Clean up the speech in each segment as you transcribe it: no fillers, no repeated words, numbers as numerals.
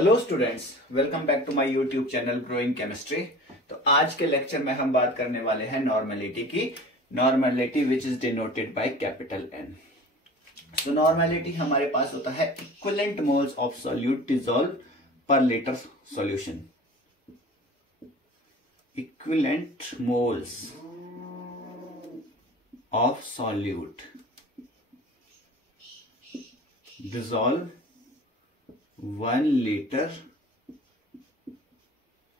Hello students, welcome back to my YouTube channel growing chemistry. तो आज के lecture में हम बात करने वाले हैं नॉर्मेलिटी की। Normality which is denoted by capital N. So normality हमारे पास होता है equivalent moles of solute dissolve per litre solution. Equivalent moles of solute dissolve 1 liter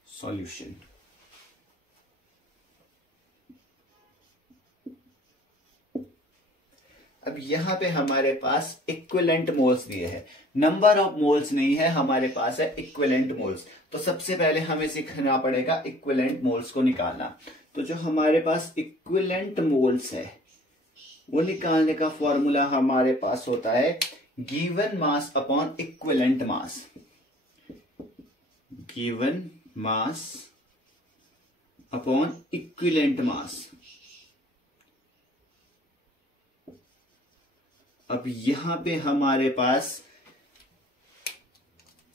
solution. अब यहां पे हमारे पास इक्विवेलेंट मोल्स दिए हैं, नंबर ऑफ मोल्स नहीं है, हमारे पास है इक्विवेलेंट मोल्स। तो सबसे पहले हमें सीखना पड़ेगा इक्विवेलेंट मोल्स को निकालना। तो जो हमारे पास इक्विवेलेंट मोल्स है वो निकालने का फॉर्मूला हमारे पास होता है given mass upon equivalent mass. Given mass upon equivalent mass. अब यहां पे हमारे पास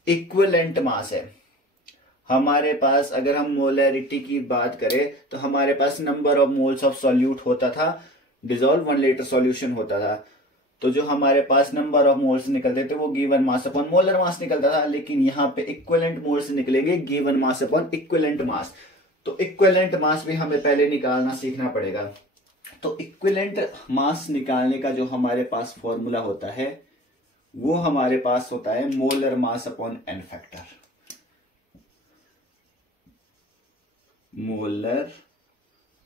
इक्विवेलेंट मास है। हमारे पास अगर हम मोलैरिटी की बात करें तो हमारे पास number of moles of solute होता था, डिसॉल्व 1 लीटर सॉल्यूशन होता था। तो जो हमारे पास नंबर ऑफ मोल्स निकलते थे वो given mass upon molar mass निकलता था, लेकिन यहां पे इक्विवेलेंट मोल्स निकलेंगे given mass upon equivalent mass. तो इक्विवेलेंट मास भी हमें पहले निकालना सीखना पड़ेगा। तो इक्विवेलेंट मास निकालने का जो हमारे पास फॉर्मूला होता है वो हमारे पास होता है molar mass upon n factor. Molar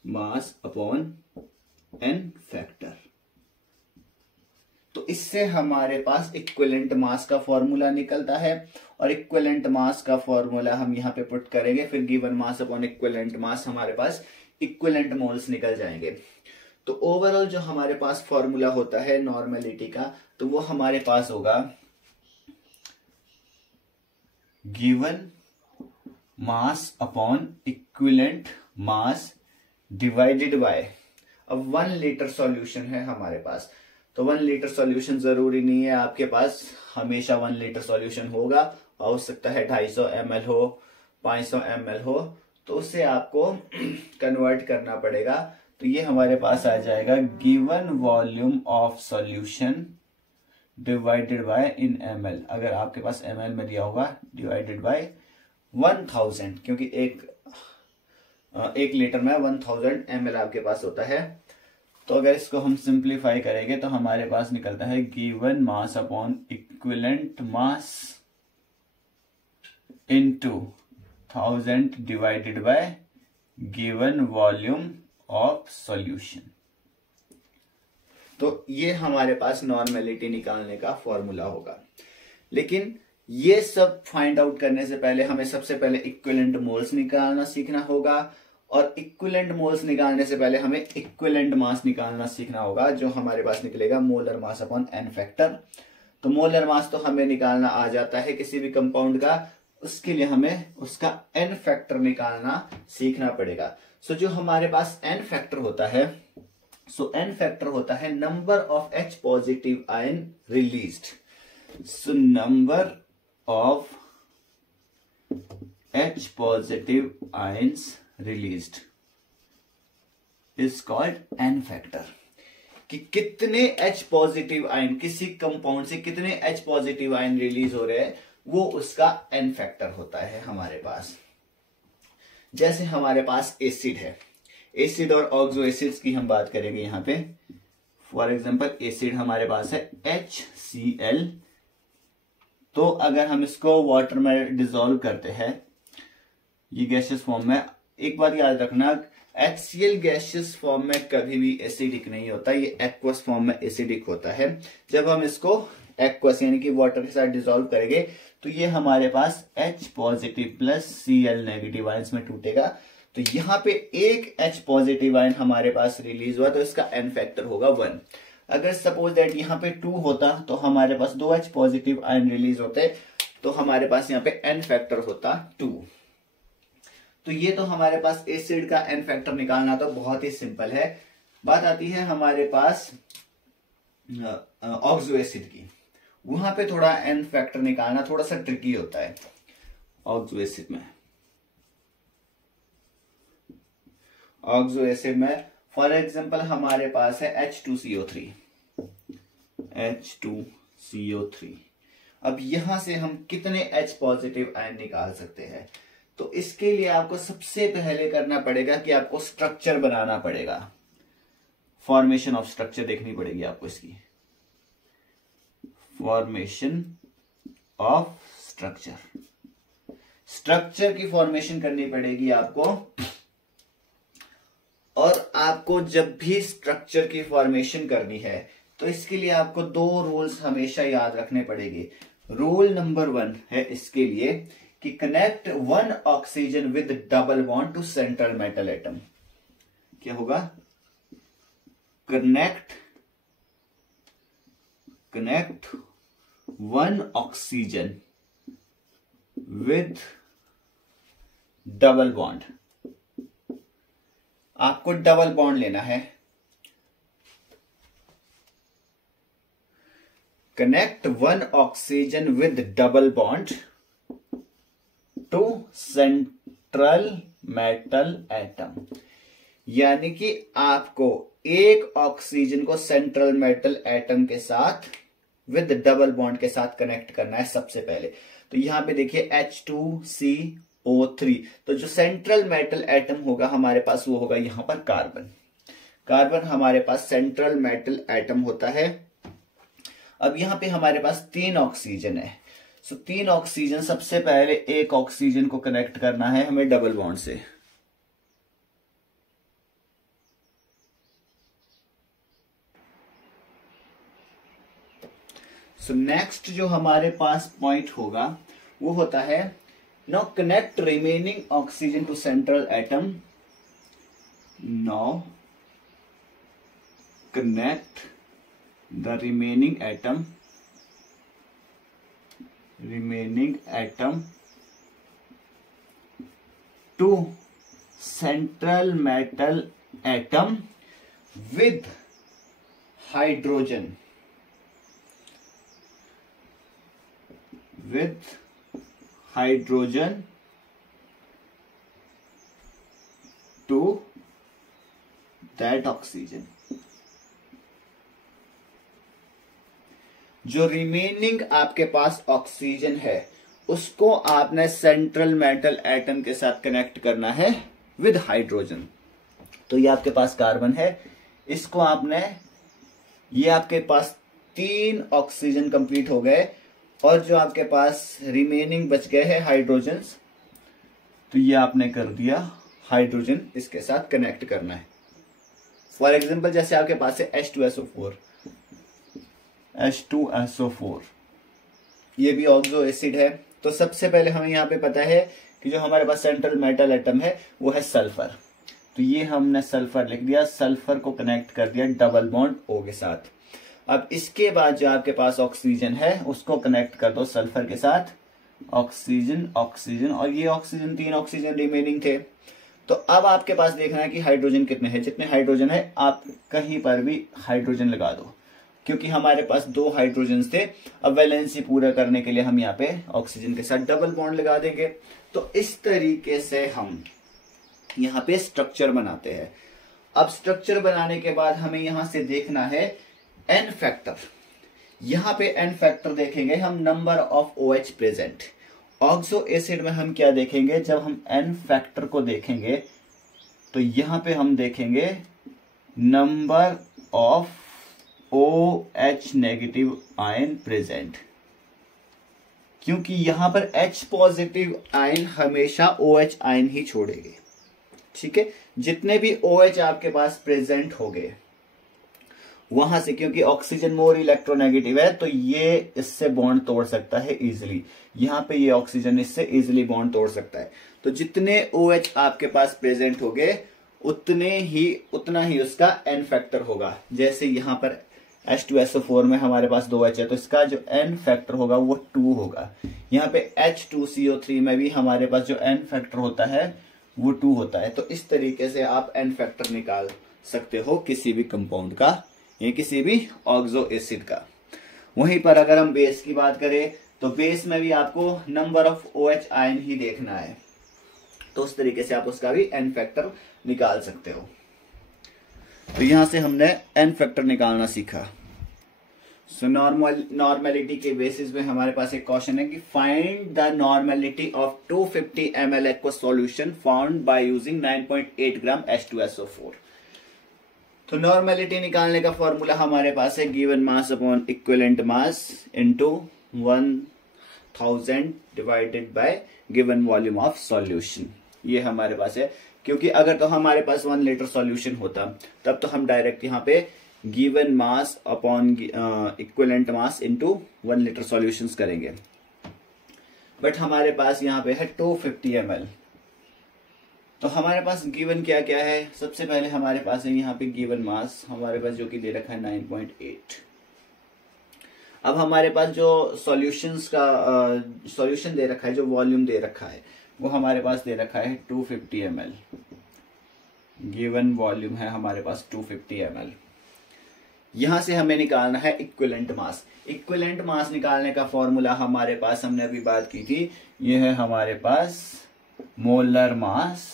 mass upon n factor. तो इससे हमारे पास इक्विवेलेंट मास का फॉर्मूला निकलता है और इक्विवेलेंट मास का फॉर्मूला हम यहां पे पुट करेंगे, फिर given mass upon equivalent mass, हमारे पास इक्विवेलेंट मोल्स निकल जाएंगे। तो ओवरऑल जो हमारे पास फॉर्मूला होता है नॉर्मेलिटी का, तो वो हमारे पास होगा given mass upon equivalent mass divided by, अब 1 लीटर सॉल्यूशन है हमारे पास। तो 1 लीटर सॉल्यूशन जरूरी नहीं है आपके पास हमेशा 1 लीटर सॉल्यूशन होगा, हो सकता है 250 ml हो, 500 ml हो, तो उससे आपको कन्वर्ट करना पड़ेगा। तो ये हमारे पास आ जाएगा given volume of solution divided by in ml। अगर आपके पास ml में दिया होगा डिवाइडेड बाय 1000, क्योंकि एक लीटर में 1000 ml आपके पास होता है। तो अगर इसको हम सिंप्लीफाई करेंगे तो हमारे पास निकलता है given mass upon equivalent mass into 1000 divided by given volume of solution. तो ये हमारे पास नॉर्मेलिटी निकालने का फॉर्मूला होगा। लेकिन ये सब फाइंड आउट करने से पहले हमें सबसे पहले इक्विवेलेंट मोल्स निकालना सीखना होगा, और इक्विवेलेंट मोल्स निकालने से पहले हमें इक्विवेलेंट मास निकालना सीखना होगा, जो हमारे पास निकलेगा molar mass upon n factor. तो मोलर मास तो हमें निकालना आ जाता है किसी भी कंपाउंड का, उसके लिए हमें उसका एन फैक्टर निकालना सीखना पड़ेगा। सो जो हमारे पास एन फैक्टर होता है, सो एन फैक्टर होता है number of H positive ion released. So number of H positive ions released is called an factor. कि कितने H पॉजिटिव आयन, किसी कंपाउंड से कितने H पॉजिटिव आयन रिलीज हो रहे हैं, वो उसका एन फैक्टर होता है हमारे पास। जैसे हमारे पास एसिड है, एसिड और ऑक्सो एसिड्स की हम बात करेंगे यहां पे। फॉर एग्जांपल एसिड हमारे पास है HCl। तो अगर हम इसको वाटर में डिसॉल्व करते हैं ये गैसियस फॉर्म में, एक बात याद रखना, HCl गैसियस फॉर्म में कभी भी एसिडिक नहीं होता, ये एक्वस फॉर्म में एसिडिक होता है। जब हम इसको एक्वस यानी कि वाटर के साथ डिसॉल्व करेंगे तो ये हमारे पास H positive plus Cl negative ions में टूटेगा। तो यहां पे एक H पॉजिटिव आयन हमारे पास रिलीज हुआ तो इसका एन फैक्टर होगा 1। अगर सपोज दैट यहां पे 2 होता तो हमारे पास 2 H पॉजिटिव आयन रिलीज होते, तो हमारे पास यहाँ पे एन फैक्टर होता 2। तो ये तो हमारे पास एसिड का एन फैक्टर निकालना तो बहुत ही सिंपल है। बात आती है हमारे पास ऑक्सो एसिड की। वहां पे थोड़ा एन फैक्टर निकालना थोड़ा सा ट्रिकी होता है ऑक्सो एसिड में। ऑक्सो एसिड में फॉर एग्जांपल हमारे पास है H2CO3। H2CO3। अब यहां से हम कितने H पॉजिटिव आयन निकाल सकते हैं? तो इसके लिए आपको सबसे पहले करना पड़ेगा कि आपको स्ट्रक्चर बनाना पड़ेगा, फॉर्मेशन ऑफ स्ट्रक्चर देखनी पड़ेगी आपको इसकी, फॉर्मेशन ऑफ स्ट्रक्चर। स्ट्रक्चर की फॉर्मेशन करनी पड़ेगी आपको। और आपको जब भी स्ट्रक्चर की फॉर्मेशन करनी है तो इसके लिए आपको 2 रूल्स हमेशा याद रखने पड़ेंगे। रूल नंबर 1 है इसके लिए कि connect 1 oxygen with double bond to central metal atom. क्या होगा? Connect 1 oxygen with double bond. आपको डबल बॉन्ड लेना है। Connect 1 oxygen with double bond to central metal atom. यानी कि आपको एक ऑक्सीजन को सेंट्रल मेटल एटम के साथ विद डबल बॉन्ड के साथ कनेक्ट करना है सबसे पहले। तो यहां पे देखिए H2CO3। तो जो सेंट्रल मेटल एटम होगा हमारे पास वो होगा यहां पर कार्बन। कार्बन हमारे पास सेंट्रल मेटल एटम होता है। अब यहां पे हमारे पास 3 ऑक्सीजन है। सो 3 ऑक्सीजन, सबसे पहले एक ऑक्सीजन को कनेक्ट करना है हमें डबल बॉन्ड से। सो नेक्स्ट जो हमारे पास पॉइंट होगा वो होता है now connect remaining oxygen to central atom. Now connect the remaining atom to central metal atom with hydrogen to that oxygen। जो रिमेनिंग आपके पास ऑक्सीजन है उसको आपने सेंट्रल मेटल एटम के साथ कनेक्ट करना है विद हाइड्रोजन। तो ये आपके पास कार्बन है, इसको आपने, ये आपके पास 3 ऑक्सीजन कंप्लीट हो गए और जो आपके पास रिमेनिंग बच गए हैं हाइड्रोजन, तो ये आपने कर दिया हाइड्रोजन इसके साथ कनेक्ट करना है। फॉर एग्जांपल जैसे आपके पास है H2SO4, ये भी ऑक्सो एसिड है। तो सबसे पहले हमें यहाँ पे पता है कि जो हमारे पास सेंट्रल मेटल एटम है वो है सल्फर। तो ये हमने सल्फर लिख दिया, सल्फर को कनेक्ट कर दिया डबल बॉन्ड O के साथ। अब इसके बाद जो आपके पास ऑक्सीजन है उसको कनेक्ट कर दो सल्फर के साथ, ऑक्सीजन ऑक्सीजन, और ये ऑक्सीजन 3 ऑक्सीजन रिमेनिंग थे। तो अब आपके पास देखना है कि हाइड्रोजन कितने हैं। जितने हाइड्रोजन है आप कहीं पर भी हाइड्रोजन लगा दो, क्योंकि हमारे पास 2 हाइड्रोजन थे। अब वैलेंसी पूरा करने के लिए हम यहाँ पे ऑक्सीजन के साथ डबल बॉन्ड लगा देंगे। तो इस तरीके से हम यहाँ पे स्ट्रक्चर बनाते हैं। अब स्ट्रक्चर बनाने के बाद हमें यहां से देखना है एन फैक्टर। यहां पे एन फैक्टर देखेंगे हम, number of OH present. Oxo acid में हम क्या देखेंगे, जब हम एन फैक्टर को देखेंगे तो यहां पे हम देखेंगे number of OH negative ion present, क्योंकि यहां पर H पॉजिटिव आयन हमेशा OH आयन ही छोड़ेंगे। ठीक है, जितने भी OH आपके पास प्रेजेंट हो गए वहां से, क्योंकि ऑक्सीजन मोर इलेक्ट्रोनेगेटिव है तो ये इससे बॉन्ड तोड़ सकता है इजिली। यहां पे ये ऑक्सीजन इससे इजिली बॉन्ड तोड़ सकता है। तो जितने OH आपके पास प्रेजेंट हो गए उतना ही उसका एन फैक्टर होगा। जैसे यहां पर H2SO4 में हमारे पास 2 H है तो इसका जो एन फैक्टर होगा वो 2 होगा। यहाँ पे H2CO3 में भी हमारे पास जो एन फैक्टर होता है वो 2 होता है। तो इस तरीके से आप एन फैक्टर निकाल सकते हो किसी भी कंपाउंड का या किसी भी ऑक्सो एसिड का। वहीं पर अगर हम बेस की बात करें तो बेस में भी आपको नंबर ऑफ OH आयन ही देखना है, तो उस तरीके से आप उसका भी n फैक्टर निकाल सकते हो। तो यहां से हमने n फैक्टर निकालना सीखा। सो नॉर्मेलिटी के बेसिस पे हमारे पास एक क्वेश्चन है कि find the normality of 250 ml aqueous solution found by using 9.8 gram H2SO4। तो नॉर्मेलिटी निकालने का फॉर्मूला हमारे पास है given mass upon equivalent mass into 1000 divided by given volume of solution. ये हमारे पास है, क्योंकि अगर तो हमारे पास 1 लीटर सॉल्यूशन होता तब तो हम डायरेक्ट यहाँ पे given mass upon equivalent mass into 1 litre solutions करेंगे, बट हमारे पास यहाँ पे है 250 ml। तो हमारे पास गिवन क्या क्या है, सबसे पहले हमारे पास है यहाँ पे गिवन मास हमारे पास जो कि दे रखा है 9.8। अब हमारे पास जो सॉल्यूशंस का सॉल्यूशन दे रखा है, जो वॉल्यूम दे रखा है वो हमारे पास दे रखा है 250 ml। गिवन वॉल्यूम है हमारे पास 250 ml। यहां से हमें निकालना है इक्विवेलेंट मास। इक्विवेलेंट मास निकालने का फॉर्मूला हमारे पास हमने अभी बात की थी, ये है हमारे पास molar mass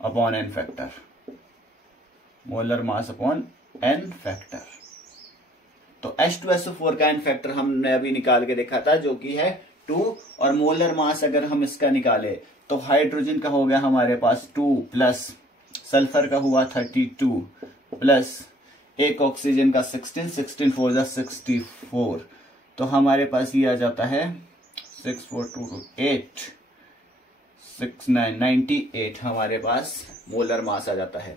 upon n factor. Molar mass upon n factor. तो H2SO4 का n फैक्टर हमने अभी निकाल के देखा था जो कि है 2, और मोलर मास अगर हम इसका निकाले तो हाइड्रोजन का हो गया हमारे पास 2 प्लस सल्फर का हुआ 32 प्लस एक ऑक्सीजन का 16 4 जा 64। तो हमारे पास ये आ जाता है 6 4 2 8 6 9 98 हमारे पास मोलर मास आ जाता है।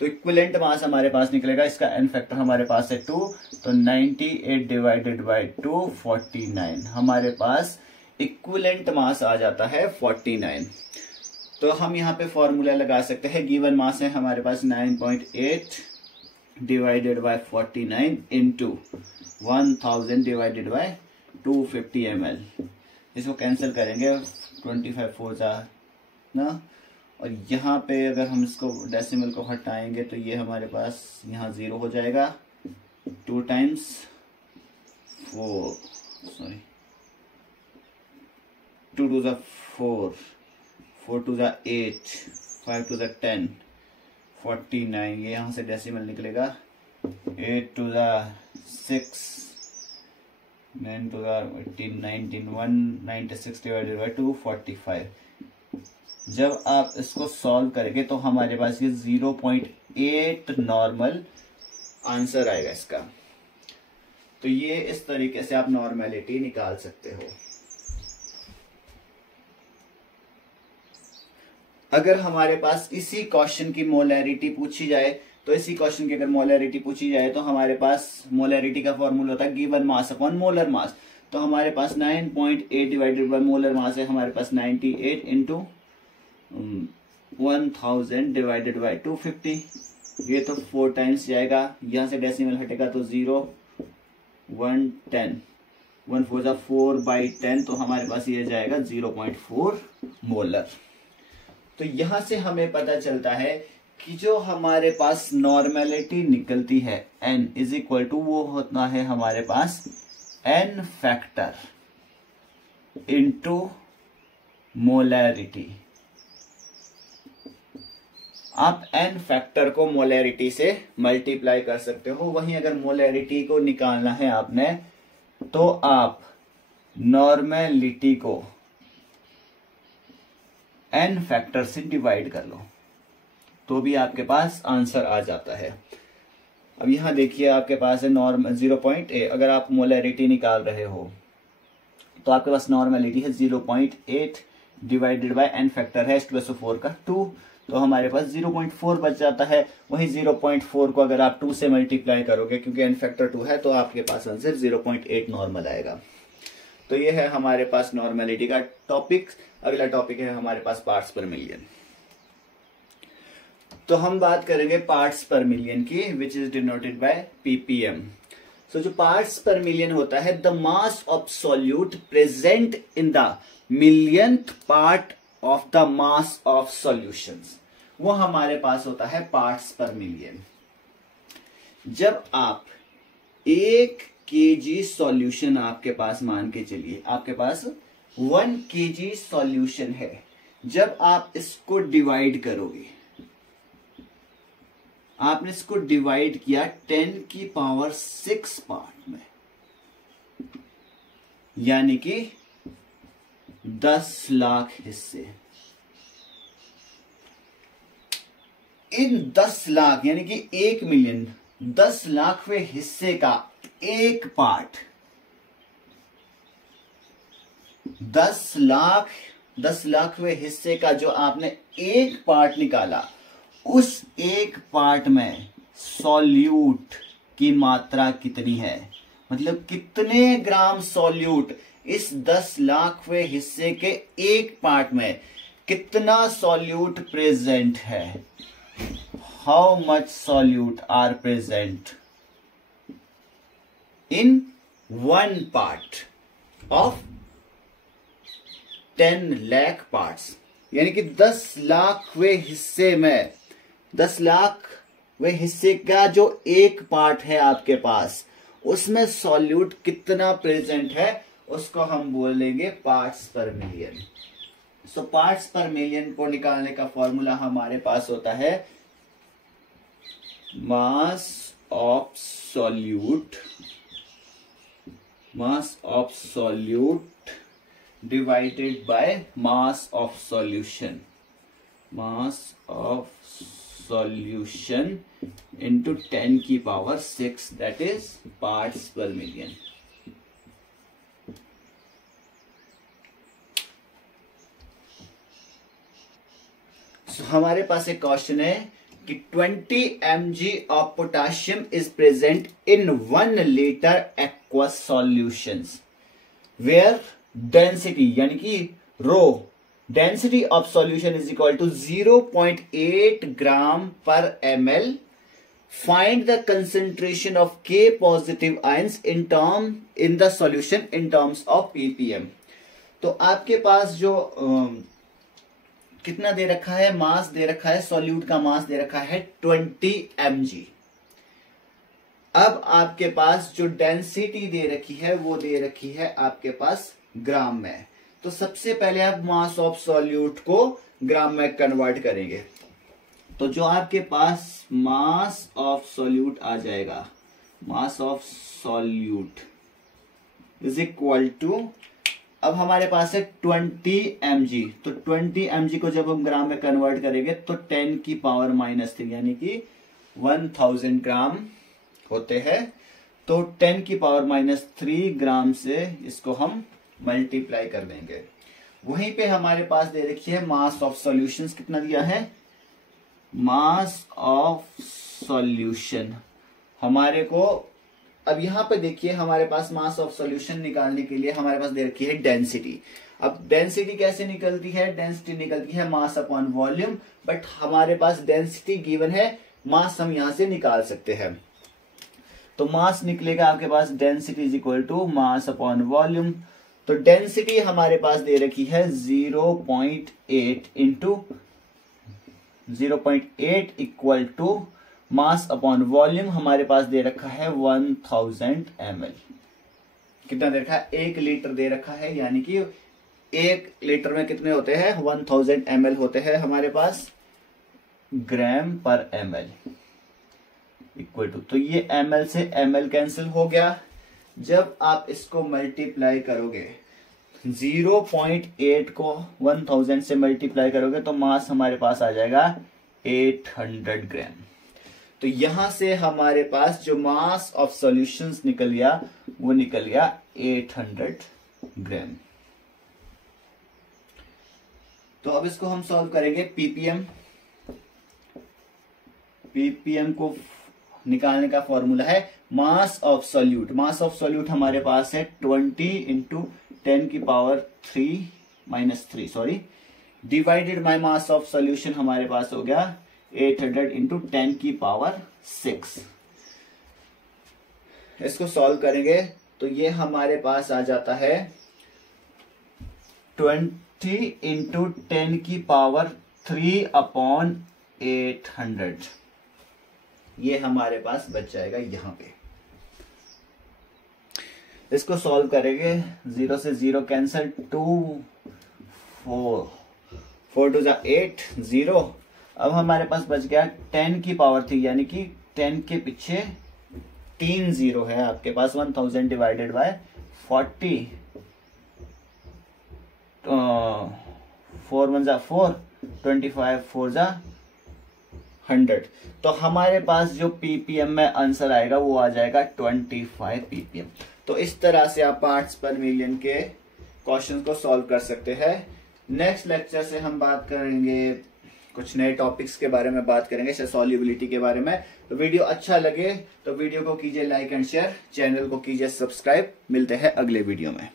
तो इक्विवेलेंट मास हमारे पास निकलेगा, इसका n फैक्टर हमारे पास है 2, तो 98 डिवाइडेड बाय 2 49 हमारे पास इक्विवेलेंट मास आ जाता है 49। तो हम यहाँ पे फॉर्मूला लगा सकते हैं, गिवन मास है हमारे पास 9.8 divided by 49 into 1000 divided by 250 ml। इसको कैंसिल करेंगे 25 4 जा ना, और यहाँ पे अगर हम इसको डेसिमल को हटाएंगे तो ये हमारे पास यहाँ 0 हो जाएगा। 2 टाइम्स 4 सॉरी 2 2 जा 4 4 2 जा 8 5 2 जा 10 49, ये यहाँ से डेसिमल निकलेगा 8 2 जा 6 9 2 जा 18 19 196 डिवाइडेड बाय 2 45। जब आप इसको सॉल्व करेंगे तो हमारे पास ये 0.8 नॉर्मल आंसर आएगा इसका। तो ये इस तरीके से आप नॉर्मेलिटी निकाल सकते हो। अगर हमारे पास इसी क्वेश्चन की मोलैरिटी पूछी जाए, तो इसी क्वेश्चन की अगर मोलैरिटी पूछी जाए तो हमारे पास मोलैरिटी का फॉर्मूला होता है given mass upon molar mass. तो हमारे पास 9.8 डिवाइडेड बाय मोलर मास है हमारे पास 98 इंटू 1000 डिवाइडेड बाय 250। ये तो 4 टाइम्स जाएगा, यहां से डेसिमल हटेगा तो 0 1 10 1 4 जा 4 बाई 10, तो हमारे पास ये जाएगा 0.4 मोलर। तो यहां से हमें पता चलता है कि जो हमारे पास नॉर्मेलिटी निकलती है n इज इक्वल टू वो होता है हमारे पास n फैक्टर इंटू मोलैरिटी। आप n फैक्टर को मोलैरिटी से मल्टीप्लाई कर सकते हो। वहीं अगर मोलैरिटी को निकालना है आपने तो आप नॉर्मेलिटी को n फैक्टर से डिवाइड कर लो तो भी आपके पास आंसर आ जाता है। अब यहां देखिए आपके पास है नॉर्म 0.8। अगर आप मोलैरिटी निकाल रहे हो तो आपके पास नॉर्मेलिटी है 0.8 डिवाइडेड बाय n फैक्टर है H2SO4 का 2, तो हमारे पास 0.4 बच जाता है। वहीं 0.4 को अगर आप 2 से मल्टीप्लाई करोगे, क्योंकि n फैक्टर 2 है, तो आपके पास आंसर 0.8 नॉर्मल आएगा। तो ये है हमारे पास नॉर्मेलिटी का टॉपिक। अगला टॉपिक है हमारे पास पार्ट्स पर मिलियन। तो हम बात करेंगे पार्ट्स पर मिलियन की, विच इज डिनोटेड बाय ppm। सो जो पार्ट्स पर मिलियन होता है, the mass of solute present in the millionth part of the mass of solutions, वो हमारे पास होता है पार्ट्स पर मिलियन। जब आप 1 केजी सॉल्यूशन आपके पास, मान के चलिए आपके पास 1 केजी सॉल्यूशन है। जब आप इसको डिवाइड करोगे, आपने इसको डिवाइड किया 10 की पावर 6 पार्ट में, यानी कि 10 लाख हिस्से। इन 10 लाख यानी कि 1 मिलियन 10 लाखवें हिस्से का एक पार्ट, 10 लाखवें हिस्से का जो आपने एक पार्ट निकाला, उस एक पार्ट में सॉल्यूट की मात्रा कितनी है, मतलब कितने ग्राम सॉल्यूट इस 10 लाखवें हिस्से के एक पार्ट में कितना सॉल्यूट प्रेजेंट है। How much solute are present in 1 part of 10 lakh parts, यानी कि 10 लाखवें हिस्से में, 10 लाखवें हिस्से का जो एक पार्ट है आपके पास, उसमें सॉल्यूट कितना प्रेजेंट है, उसको हम बोलेंगे पार्ट्स पर मिलियन। सो पार्ट्स पर मिलियन को निकालने का फॉर्मूला हमारे पास होता है मास of solute divided by mass of solution, mass of solution into 10 की power 6, that is parts per million। So, हमारे पास एक क्वेश्चन है कि 20 mg of potassium is present in 1 liter aqueous solutions where density यानी कि रो density of solution is equal to 0.8 gram per ml। Find the concentration of K positive ions in the solution in terms of ppm। तो आपके पास जो कितना दे रखा है, मास दे रखा है, सॉल्यूट का मास दे रखा है 20 mg। अब आपके पास जो डेंसिटी दे रखी है वो दे रखी है आपके पास ग्राम में। तो सबसे पहले आप मास ऑफ सॉल्यूट को ग्राम में कन्वर्ट करेंगे। तो जो आपके पास मास ऑफ सॉल्यूट आ जाएगा, mass of solute is equal to, अब हमारे पास है 20 mg। तो 20 mg को जब हम ग्राम में कन्वर्ट करेंगे तो 10 की पावर -3 यानी कि 1000 ग्राम होते हैं। तो 10 की पावर -3 ग्राम से इसको हम मल्टीप्लाई कर देंगे। वहीं पे हमारे पास दे रखी है मास ऑफ सॉल्यूशंस, कितना दिया है, मास ऑफ सॉल्यूशन हमारे को, अब यहां पे देखिए हमारे पास मास ऑफ सॉल्यूशन निकालने के लिए हमारे पास दे रखी है डेंसिटी। अब डेंसिटी कैसे निकलती है, डेंसिटी निकलती है मास अपॉन वॉल्यूम, बट हमारे पास डेंसिटी गिवन है, मास हम यहां से निकाल सकते हैं। तो मास निकलेगा आपके पास density is equal to mass upon volume. तो डेंसिटी हमारे पास दे रखी है 0.8 into 0.8 equal to mass upon volume हमारे पास दे रखा है 1000 ml। कितना दे रखा है, 1 लीटर दे रखा है, यानी कि 1 लीटर में कितने होते हैं, 1000 ml होते हैं हमारे पास ग्राम पर ml इक्वल टू, तो ये ml से ml कैंसिल हो गया। जब आप इसको मल्टीप्लाई करोगे 0.8 को 1000 से मल्टीप्लाई करोगे तो मास हमारे पास आ जाएगा 800 ग्राम। तो यहां से हमारे पास जो मास ऑफ सॉल्यूशंस निकल गया वो निकल गया 800 ग्राम। तो अब इसको हम सॉल्व करेंगे पीपीएम। पीपीएम को निकालने का फॉर्मूला है मास of solute. Mass of solute हमारे पास है 20 इंटू 10 की power 3 sorry, divided by mass of solution हमारे पास हो गया 800 इंटू 10 की पावर 6। इसको सॉल्व करेंगे तो ये हमारे पास आ जाता है 20 इंटू 10 की पावर 3 अपॉन 800। ये हमारे पास बच जाएगा यहां पे। इसको सॉल्व करेंगे, 0 से 0 कैंसिल, 2 4 4 2 8 0। अब हमारे पास बच गया 10 की पावर 3, यानी कि 10 के पीछे 3 0 है आपके पास। 1000 डिवाइडेड बाय 40, 4 1 जा 4, 25 4 जा 100। तो हमारे पास जो पीपीएम में आंसर आएगा वो आ जाएगा 25 पीपीएम। तो इस तरह से आप पार्ट्स पर मिलियन के क्वेश्चन को सॉल्व कर सकते हैं। नेक्स्ट लेक्चर से हम बात करेंगे कुछ नए टॉपिक्स के बारे में, बात करेंगे सॉल्युबिलिटी के बारे में। तो वीडियो अच्छा लगे तो वीडियो को कीजिए लाइक एंड शेयर, चैनल को कीजिए सब्सक्राइब। मिलते हैं अगले वीडियो में।